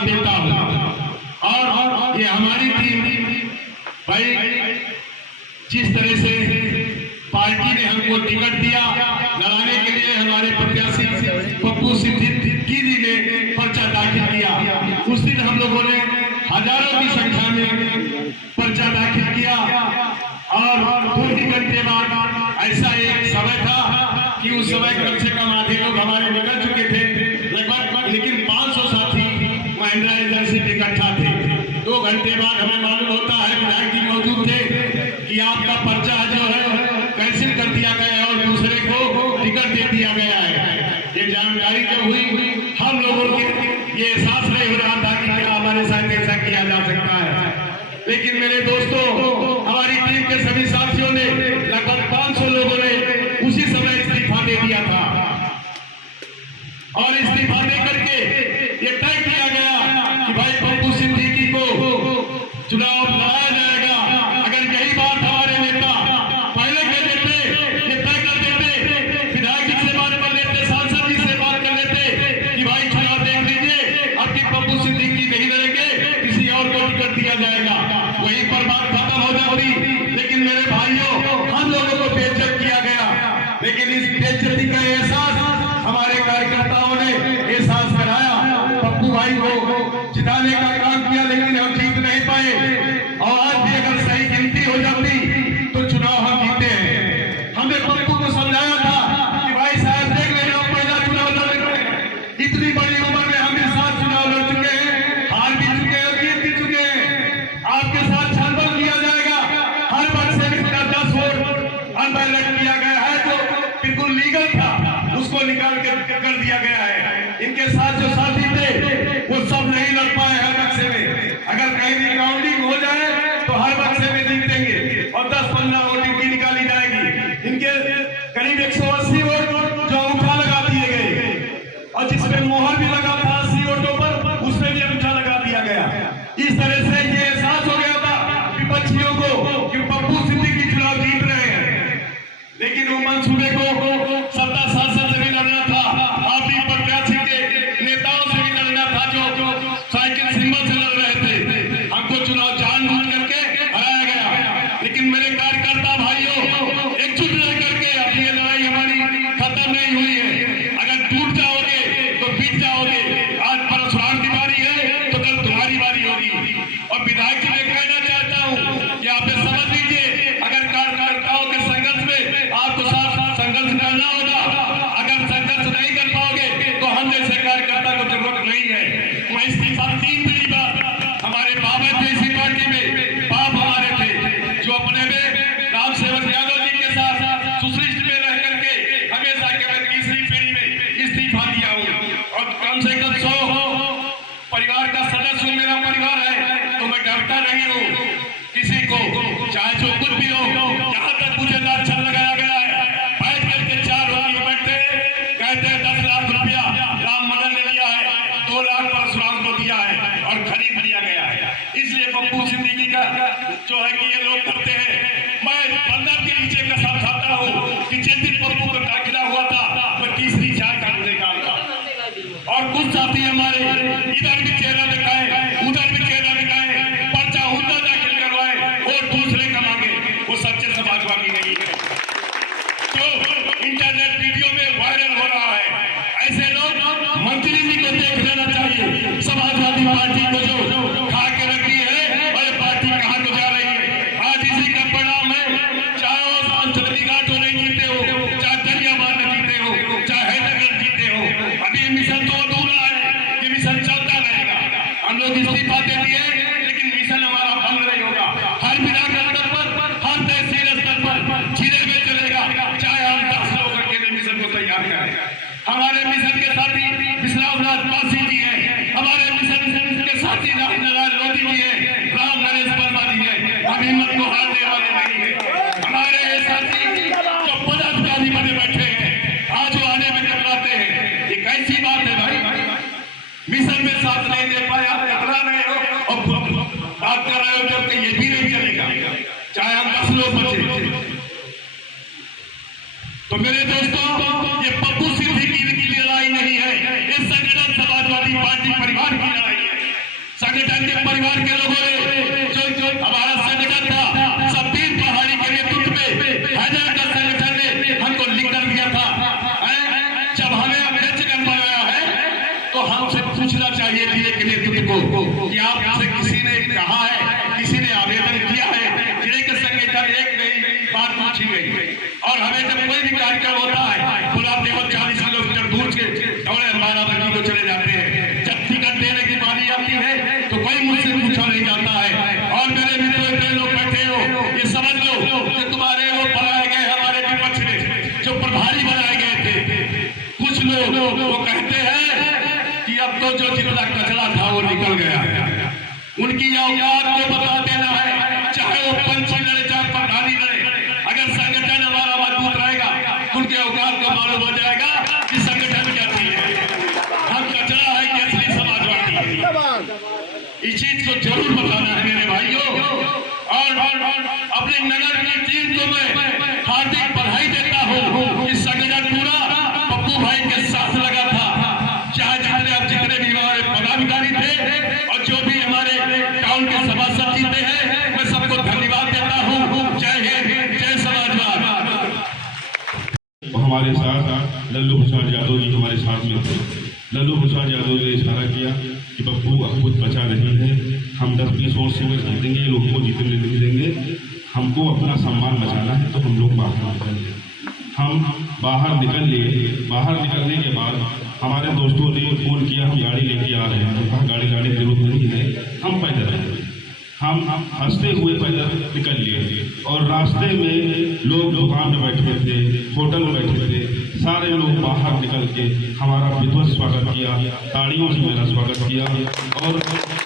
साथ देता हूँ। और ये हमारी टीम भाई जिस तरह से पार्टी ने हमको टिकट दिया लड़ाने के लिए, हमारे प्रत्याशी पप्पू सिद्दीकी जी ने पर्चा दाखिल किया। उस दिन हम लोगों ने हजारों की संख्या में पर्चा दाखिल किया और कुछ घंटे बाद ऐसा एक समय था कि उस समय कम से कम आधे लोग हमारे निकल चुके थे लगभग, लेकिन 500 साथी महिंद्रा एजेंसी में इकट्ठा थे। 2 घंटे बाद हमें मालूम होता है विधायक जी मौजूद थे कि आपका पर्चा जो है कैंसिल कर दिया गया है और दूसरे को टिकट दे दिया गया है। ये जानकारी जब हुई हम लोगों के ये एहसास नहीं हो रहा था कि क्या हमारे साथ ऐसा किया जा सकता है। लेकिन मेरे दोस्तों, हमारी टीम के सभी साथियों ने लगभग 500 लोगों ने उसी समय इस्तीफा दे दिया था और इस्तीफा दे करके ये तय किया गया कि भाई पप्पू सिद्दीकी को चुनाव लड़ाया जाएगा। अगर यही बात हमारे नेता पहले कह देते, ये तय कर देते, विधायक जी से बात कर लेते, सांसद जी से बात कर लेते कि भाई चुनाव देख लीजिए, अब की पप्पू सिद्दीकी नहीं लड़ेंगे, किसी और को टिकट दिया जाएगा, वहीं पर बात खत्म हो जाती। लेकिन मेरे भाइयों, हम लोगों को बेइज्जत किया गया, लेकिन इस बेइज्जती का एहसास हमारे कार्यकर्ताओं ने एहसास कराया। पप्पू भाई को जिताने का काम किया, लेकिन हम जीत नहीं पाए। और आज भी अगर सही गिनती हो जाती तो चुनाव हम जीते हैं। हमने पप्पू को समझाया था कि भाई साहब देख ले, हम पहला चुनाव लड़ रहे हैं, इतनी बड़ी उम्र में हम 7 चुनाव लड़ चुके हैं, हार भी चुके हैं, जीत भी चुके हैं। आपके साथ छलबल किया जाएगा, हर वर्ष से 10 वोट अनबैलेंस किया गया है जो बिल्कुल लीगल था, उसको निकाल के कर दिया गया है। इनके साथ जो साथी थे वो सब नहीं लड़ पाए हर बक्से में। अगर कहीं भी काउंटिंग हो जाए तो हर बक्से में जीतेंगे और 10-15 वोट इनकी निकाली जाएगी। इनके करीब 180 वोट जो अंगूठा लगा दिए गए और जिसमें मोहर भी लगा था 80 वोटों पर, उसमें भी अंगूठा लगा दिया गया। इस तरह से ये एहसास हो गया था विपक्षियों को कि पप्पू सिद्दीकी चुनाव जीत रहे हैं। लेकिन वो मंसूबे को सत्ता सांसद से भी लड़ना था, आपकी प्रत्याशी के नेताओं से भी लड़ना था जो साइकिल सिंबल से लड़ रहे थे। हमको चुनाव जानबूझ करके हराया गया। लेकिन मेरे कार्यकर्ता भाइयों, एकजुट रह करके अब ये लड़ाई हमारी खत्म नहीं हुई है। अगर टूट जाओगे तो बीत जाओगे। आज परशुराम की बारी है तो कल तुम्हारी बारी होगी। और विधायक जी मैं कहना चाहता हूँ कि आप समझ लीजिए, अगर कार्यकर्ताओं के संघर्ष में आपको साथ संघर्ष करना होगा, अगर संघर्ष नहीं कर पाओगे तो हम जैसे कार्यकर्ता को जरूरत नहीं है। मैं इस्तीफा 3 पीढ़ी बाद हमारे बाबा थे इसी पार्टी में, बाप हमारे थे जो अपने में राम सेवक यादव जी के साथ सुश्रिष्ट में रह करके हमेशा केवल तीसरी पीढ़ी में इस्तीफा दिया हूँ। और कम से कम 100 परिवार का सदस्य मेरा परिवार है, तो मैं डरता नहीं हूँ किसी को, चाहे जो कुछ भी हो। जहाँ तक मुझे अच्छा लगाया गया है, बैठ करके 4 लोग बैठते कहते हैं 10 लाख रुपया राम मदन ने लिया है, 2 लाख परशुराम को दिया है और खरीद लिया गया है। इसलिए पप्पू सिद्दीकी का जो है कि ये लोग करते हैं। मैं 15 के नीचे कसम खाता हूँ कि जिस दिन पप्पू का दाखिला हुआ था मैं तीसरी चाय का निकालता। और कुछ साथी हमारे इधर भी चेहरा दिखाए, उधर भी चेहरा दिखाए, पर्चा उधर दाखिल करवाए और दूसरे का मांगे, वो सच्चे समाजवादी नहीं है। तो इंटरनेट वीडियो में वायरल हो रहा है, ऐसे लोग मंत्री जी को देख लेना चाहिए। समाजवादी पार्टी को जो खा के रखी है और पार्टी कहाँ को जा रही है। आज इसी का परिणाम है, चाहे वो अंचली घाट नहीं जीते हो, चाहे दरियाबाद में जीते हो, चाहे हैदरगढ़ जीते हो। अभी मिशन तो अधूरा है, ये मिशन चलता रहेगा। हम लोग इस्तीफा दे दिए, लेकिन मिशन हमारा बंद नहीं होगा। हर विधायक स्तर पर, हर तहसील स्तर पर जिले में चलेगा, चाहे हम 10 लोग अकेले मिशन को तैयार करें। हमारे मिशन के साथी विश्रामनाथ पासी जी हैं, हमारे मिशन के साथी नारायण मोदी जी हैं, राम नरेश वर्मा जी हैं। हम हिम्मत को हारने वाले नहीं है। हमारे साथी जो पदाधिकारी बने बैठे हैं, आज वो आने में कतराते हैं। ये कैसी बात है भाई? मिशन में साथ नहीं दे पाया, कतरा रहे हो और बात कर रहे हो जबकि ये भी नहीं चलेगा, चाहे हम 10 लोग बचे। तो मेरे दोस्तों, ये पप्पू सिद्दीकी की लड़ाई नहीं है, ये संगठन समाजवादी पार्टी परिवार की लड़ाई है। संगठन के परिवार के लोगों ने जो हमारा संगठन था सब्बीर पहाड़ी के नेतृत्व में हैदर का संगठन ने हमको लिख कर दिया था। जब हमें अध्यक्षगण बनाया है तो हमसे पूछना चाहिए जिले के नेतृत्व को कि आपसे किसी ने कहा है, किसी ने आवेदन किया है? जिले के संगठन एक नहीं बात पूछी गई। और हमें जब कोई भी कार्यक्रम होता है बुलाते हो 40 किलोमीटर दूर के दौड़े बाराबंकी को चले जाते हैं। जब टिकट देने की बारी आती है तो कोई मुझसे पूछा नहीं जाता है। और मेरे मित्रों इतने लोग बैठे हो, ये समझ लो कि तुम्हारे वो बनाए गए हमारे विपक्ष ने जो प्रभारी बनाए गए थे, कुछ लोग वो कहते हैं कि अब तो जो जितना कचरा था वो निकल गया है। उनकी औकात को बता देना है, चाहे वो पंछी लड़े चाहे प्रधानी लड़े। अगर संगठन हमारा मजबूत रहेगा उनके औकात को मालूम हो जाएगा कि संगठन क्या चीज है। हम कचरा है कि असली समाजवादी है, इस चीज को जरूर बताना है मेरे भाइयों। और अपने नगर की टीम को मैं हार्दिक बधाई देता हूँ। इस संगठन पूरा पप्पू भाई के साथ लगा था, चाहे जितने भी हमारे पदाधिकारी थे और जो भी हमारे टाउन के सभासद जीते हैं, मैं सबको धन्यवाद देता हूँ। जय हिंद, जय समाजवाद। हमारे साथ लल्लू प्रसाद यादव जी हमारे साथ में थे। लल्लू प्रसाद यादव ने इशारा किया कि पप्पू अब कुछ बचा नहीं है, हम 10-20 वोट से जीतेंगे, लोगों को जीतने नहीं देंगे, हमको अपना सम्मान बचाना है तो हम लोग बाहर निकलेंगे। हम बाहर निकल लिए। बाहर निकलने के बाद हमारे दोस्तों ने फोन किया हम गाड़ी लेके आ रहे हैं। तो कहा गाड़ी की जरूरत नहीं है, हम पैदल आएंगे। हम हंसते हुए पैदल निकल लिए और रास्ते में लोग दुकान में बैठे थे, होटल में बैठे थे, सारे लोग बाहर निकल के हमारा विध्वंस स्वागत किया, ताड़ियों से मेरा स्वागत किया और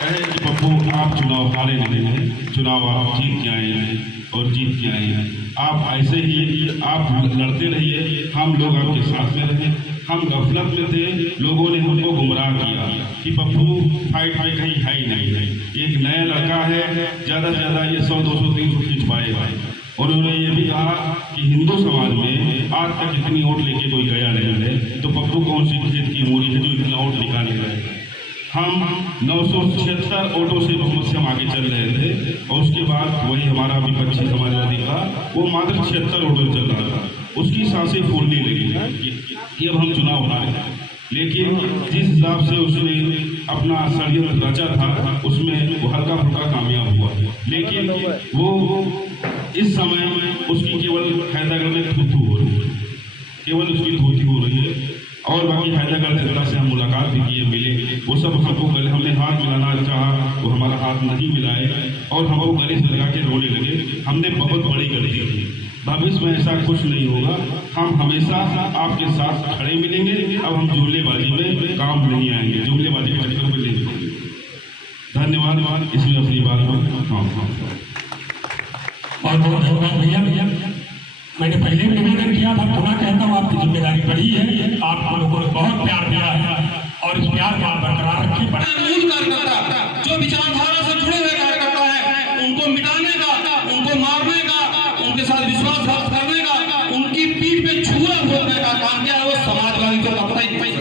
कहे कि पप्पू आप चुनाव हारे नहीं हैं, चुनाव आप जीत के आए हैं और जीत के आए हैं। आप ऐसे ही आप लड़ते रहिए, हम लोग आपके साथ में रहे। हम गफलत में थे, लोगों ने हमको गुमराह किया कि पप्पू फाइट कहीं है ही नहीं है, एक नया लड़का है, ज़्यादा से ज़्यादा ये 100-200-300 खींच पाएगा। और उन्होंने ये भी कहा कि हिंदू समाज में आज तक इतनी वोट लेके कोई गया नहीं है, तो पप्पू कौन सी खेत की मूरी है जो इतना वोट निकाले गए। हम 976 वोटों से बहुमत से हम आगे चल रहे थे और उसके बाद वही हमारा विपक्षी समाजवादी का वो मात्र 76 वोटों चल रहा था। उसकी सांसें फूलने लगी कि अब हम चुनाव हारे। लेकिन जिस हिसाब से उसने अपना षड्यंत्र रचा था उसमें वो हल्का फुल्का कामयाब हुआ। लेकिन वो इस समय उसकी केवल हैदराबाद में थूथू हो रही है, केवल उसकी धोती हो रही है। और बाकी हैदराबाद जनता से हम मुलाकात भी किए, मिले, वो सब हमको गले, हमने हाथ मिलाना चाहा, वो हमारा हाथ नहीं मिलाए और हमको गले से लगा के रोने लगे। हमने बहुत बड़ी गलती की, भविष्य में ऐसा कुछ नहीं होगा, हम हमेशा आपके साथ खड़े मिलेंगे। अब हम जुमलेबाजी में काम नहीं आएंगे, जुमलेबाजी के चक्कर में नहीं मिलेंगे। धन्यवाद। इसमें अपनी बात और बहुत धन्यवाद भैया। मैंने पहले भी निवेदन किया था, पुनः कहता हूँ आपकी जिम्मेदारी बड़ी है, आप लोगों ने बहुत प्यार दिया है और इस प्यार को आप बरकरार रखिए। मूल कार्यकर्ता जो विचारधारा से जुड़े हुए कार्यकर्ता है, उनको मिटाने का, उनको मारने का, उनके साथ विश्वासघात करने का, उनकी पीठ पे छुरा फोड़ने का काम किया है वो समाजवादी को लगता ही नहीं।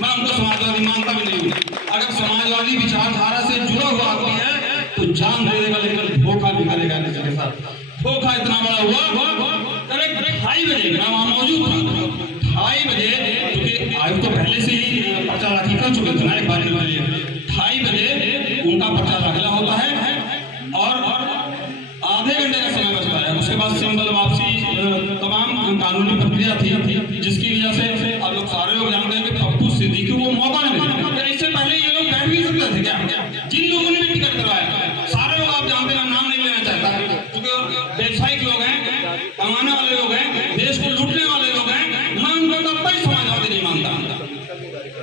मैं उनको समाजवादी मानता भी नहीं हूँ। अगर समाजवादी विचारधारा से जुड़ा हुआ आदमी है तो जान दे देगा, लेकिन धोखा निकालेगा इसके साथ। धोखा इतना बड़ा हुआ, 2:30 बजे मैं वहाँ मौजूद था। 2:30 बजे क्योंकि आयु तो पहले से ही पर्चा दाखिल कर चुके थे ना एक बार के लिए। 2:30 बजे उनका पर्चा दाखिला होता है और आधे घंटे का समय बचता है। उसके बाद सिंबल वापसी तमाम कानूनी प्रक्रिया थी, जिसकी वजह से आप लोग सारे लोग जानते हैं कि पप्पू सिद्दीकी को मौका नहीं मिला। इससे पहले ये लोग बैठ भी सकते थे क्या? जिन लोगों ने भी टिकट करवाया सारे लोग आप जानते हैं, नाम नहीं लेना चाहता क्योंकि व्यवसायिक लोग हैं, कमाने वाले लोग हैं, देश को लूटने वाले लोग हैं। मैं उनको कब तक समाजवादी नहीं मानता।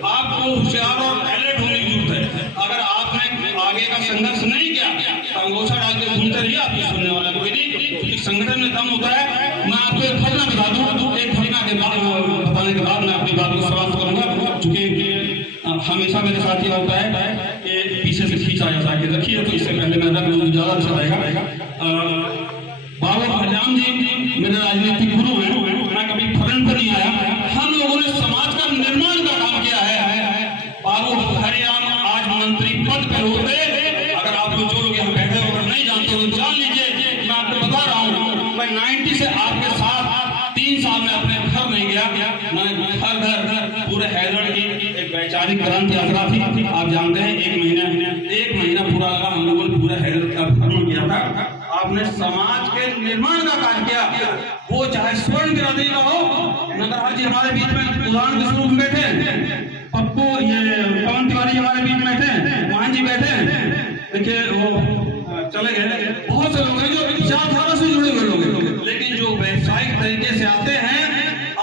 आपको होशियार और अलर्ट होने की जरूरत है। अगर आपने आगे का संघर्ष नहीं किया तो अंगोछा डाल के घूमते रहिए, आपकी सुनने वाला कोई नहीं, क्योंकि संगठन में दम होता है। मैं आपको एक घटना बता दूं, एक घटना के बाद बताने के बाद मैं अपनी बात को समाप्त करूंगा। चूंकि हमेशा मेरे साथ ये होता है कि पीछे से खींचा जाता है, रखिए तो इससे पहले मैं रख लूँ ज्यादा अच्छा रहेगा। बाबा हरिराम जी मेरे राजनीतिक गुरु हैं, मैं कभी फरन पर नहीं आया। हम लोगों ने समाज का निर्माण का काम किया है। बाबू हरिराम आज मंत्री पद पर होते मैं 90 से आपके साथ 3 साल में अपने घर नहीं गया। मैं घर पूरे हैदर की एक वैचारिक क्रांति यात्रा थी, आप जानते हैं। 1 महीना पूरा लगा, हम लोगों ने पूरा हैदर का भ्रमण किया था। आपने समाज के निर्माण का कार्य किया, वो चाहे स्वर्ण बिरादरी का हो। नगरहार जी हमारे बीच में उदाहरण के स्वरूप बैठे, पप्पू ये पवन तिवारी हमारे बीच में बैठे, मोहन जी बैठे, देखिए वो चले गए। बहुत से लोग हैं जो विचारधारा से जुड़े हुए लोग हैं, लेकिन जो व्यावसायिक तरीके से आते हैं,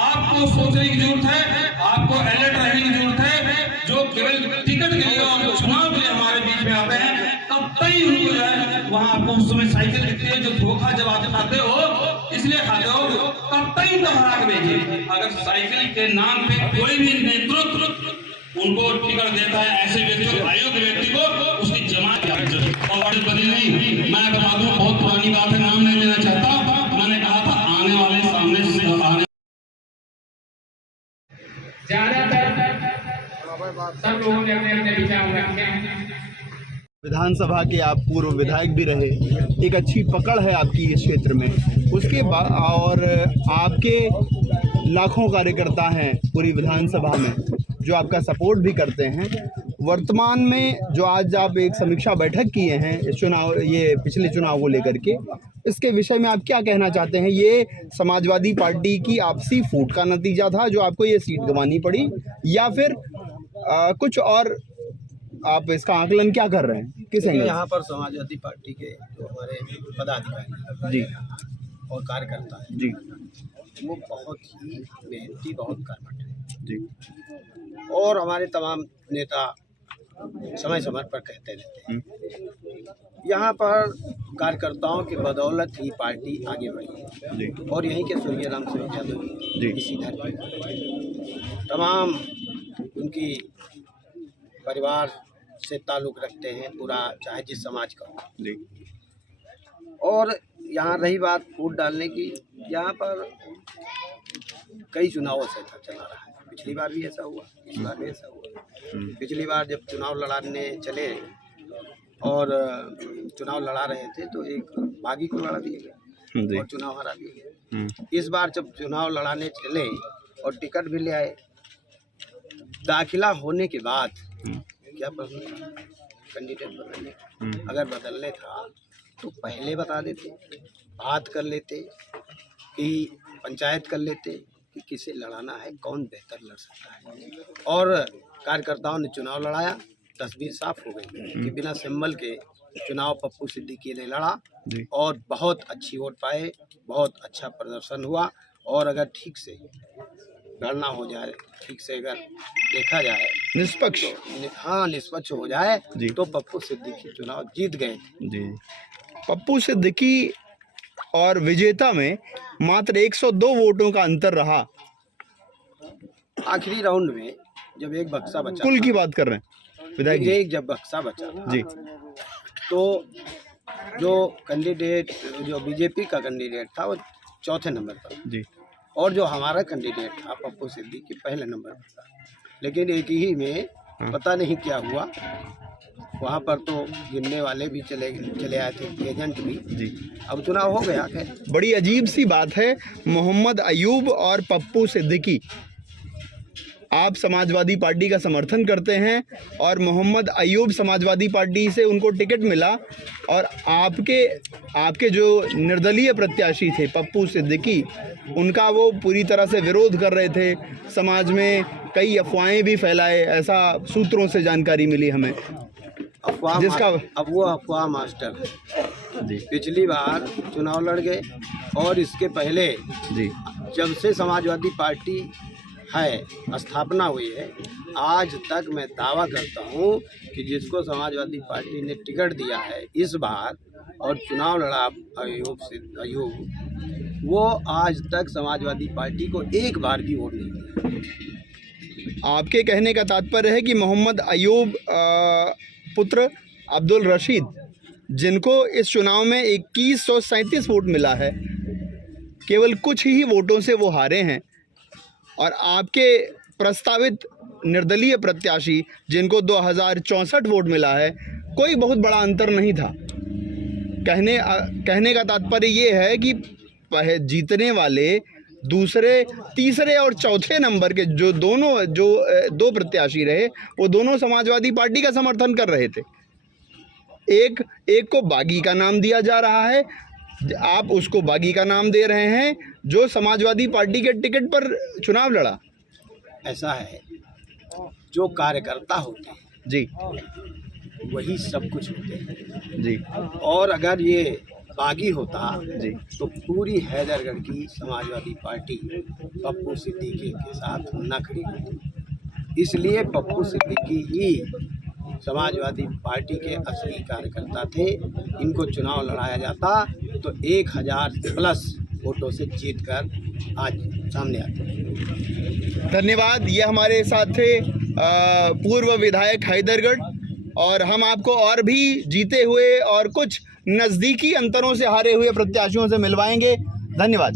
आपको सोचने की जरूरत है, आपको अलर्ट रहने की जरूरत है। जो केवल टिकट के लिए और चुनाव के लिए हमारे बीच में आते हैं, तब तक उनको जो है वहाँ आपको उस समय साइकिल दिखती है, जो धोखा जब आप खाते हो इसलिए खाते हो, तब तक घबरा के भेजिए। अगर साइकिल के नाम पे कोई भी नेतृत्व उनको टिकट देता है, ऐसे व्यक्ति को, अयोग्य व्यक्ति को, उसकी जमात और बदली नहीं। मैं बता दूं, बहुत पुरानी बात है, नाम नहीं लेना चाहता। मैंने कहा था आने वाले सामने से आने ज्यादातर सब लोगों ने अपने अपने विचार रखे हैं। विधानसभा के आप पूर्व विधायक भी रहे, एक अच्छी पकड़ है आपकी इस क्षेत्र में। उसके बाद और आपके लाखों कार्यकर्ता हैं पूरी विधानसभा में जो आपका सपोर्ट भी करते हैं। वर्तमान में जो आज आप एक समीक्षा बैठक किए हैं इस चुनाव, ये पिछले चुनाव को लेकर के, इसके विषय में आप क्या कहना चाहते हैं? ये समाजवादी पार्टी की आपसी फूट का नतीजा था जो आपको ये सीट गंवानी पड़ी, या फिर कुछ और आप इसका आकलन क्या कर रहे हैं, किस एंगल? यहाँ पर समाजवादी पार्टी के जो हमारे पदाधिकारी जी और कार्यकर्ता हैं जी, वो बहुत ही मेहनती, बहुत कर्मठ हैं जी, और हमारे तमाम नेता समय समय पर कहते रहते हैं। यहाँ पर कार्यकर्ताओं की बदौलत ही पार्टी आगे बढ़ी है जी, और यहीं के स्वर्गीय राम सेवक यादव जी, इसी धरती पर तमाम उनकी परिवार से ताल्लुक़ रखते हैं, पूरा चाहे जिस समाज का हो जी। और यहाँ रही बात वोट डालने की, यहाँ पर कई चुनावों से चला रहा है। पिछली बार भी ऐसा हुआ, इस बार भी ऐसा हुआ। पिछली बार जब चुनाव लड़ाने चले और चुनाव लड़ा रहे थे तो एक बागी को लड़ा दिया गया और चुनाव हरा दिया गया। इस बार जब चुनाव लड़ाने चले और टिकट भी ले आए, दाखिला होने के बाद क्या प्रश्न कैंडिडेट बदलने, अगर बदलने था तो पहले बता देते, बात कर लेते कि पंचायत कर लेते कि किसे लड़ाना है, कौन बेहतर लड़ सकता है। और कार्यकर्ताओं ने चुनाव लड़ाया, तस्वीर साफ हो गई कि बिना सिंबल के चुनाव पप्पू सिद्दीकी ने लड़ा और बहुत अच्छी वोट पाए, बहुत अच्छा प्रदर्शन हुआ। और अगर ठीक से गणना हो जाए, ठीक से अगर देखा जाए, निष्पक्ष, हाँ निष्पक्ष हो जाए तो पप्पू सिद्दीकी चुनाव जीत गए जी। पप्पू सिद्दीकी और विजेता में मात्र 102 वोटों का अंतर रहा। आखिरी राउंड में जब एक बक्सा बचा, कुल की बात कर रहे हैं विधायक जी, एक जब बक्सा बचा जी, तो जो कैंडिडेट, जो बीजेपी का कैंडिडेट था वो चौथे नंबर पर जी, और जो हमारा कैंडिडेट था पप्पू सिद्दीकी पहले नंबर पर था। लेकिन एक ही में पता नहीं क्या हुआ, वहाँ पर तो गिनने वाले भी चले आए थे, एजेंट भी जी। अब चुनाव हो गया। खैर बड़ी अजीब सी बात है, मोहम्मद अयूब और पप्पू सिद्दीकी, आप समाजवादी पार्टी का समर्थन करते हैं और मोहम्मद अयूब समाजवादी पार्टी से उनको टिकट मिला और आपके जो निर्दलीय प्रत्याशी थे पप्पू सिद्दीकी, उनका वो पूरी तरह से विरोध कर रहे थे। समाज में कई अफवाहें भी फैलाए, ऐसा सूत्रों से जानकारी मिली हमें। अफवाह जिसका अब वो अफवाह मास्टर है जी, पिछली बार चुनाव लड़ गए और इसके पहले जी, जब से समाजवादी पार्टी है स्थापना हुई है, आज तक मैं दावा करता हूं कि जिसको समाजवादी पार्टी ने टिकट दिया है इस बार और चुनाव लड़ा अयूब, वो आज तक समाजवादी पार्टी को एक बार भी वोट नहीं दिया। आपके कहने का तात्पर्य है कि मोहम्मद अयूब पुत्र अब्दुल रशीद, जिनको इस चुनाव में 2137 वोट मिला है, केवल कुछ ही वोटों से वो हारे हैं और आपके प्रस्तावित निर्दलीय प्रत्याशी जिनको 2064 वोट मिला है, कोई बहुत बड़ा अंतर नहीं था। कहने का तात्पर्य ये है कि जीतने वाले दूसरे, तीसरे और चौथे नंबर के जो दो प्रत्याशी रहे, वो दोनों समाजवादी पार्टी का समर्थन कर रहे थे। एक को बागी का नाम दिया जा रहा है, आप उसको बागी का नाम दे रहे हैं जो समाजवादी पार्टी के टिकट पर चुनाव लड़ा। ऐसा है, जो कार्यकर्ता होते हैं जी वही सब कुछ होते हैं जी और अगर ये बागी होता जी तो पूरी हैदरगढ़ की समाजवादी पार्टी पप्पू सिद्दीकी के साथ न खड़ी होती। इसलिए पप्पू सिद्दीकी ही समाजवादी पार्टी के असली कार्यकर्ता थे। इनको चुनाव लड़ाया जाता तो 1000 प्लस वोटों से जीतकर आज सामने आते। धन्यवाद। ये हमारे साथ थे पूर्व विधायक हैदरगढ़, और हम आपको और भी जीते हुए और कुछ नज़दीकी अंतरों से हारे हुए प्रत्याशियों से मिलवाएंगे। धन्यवाद।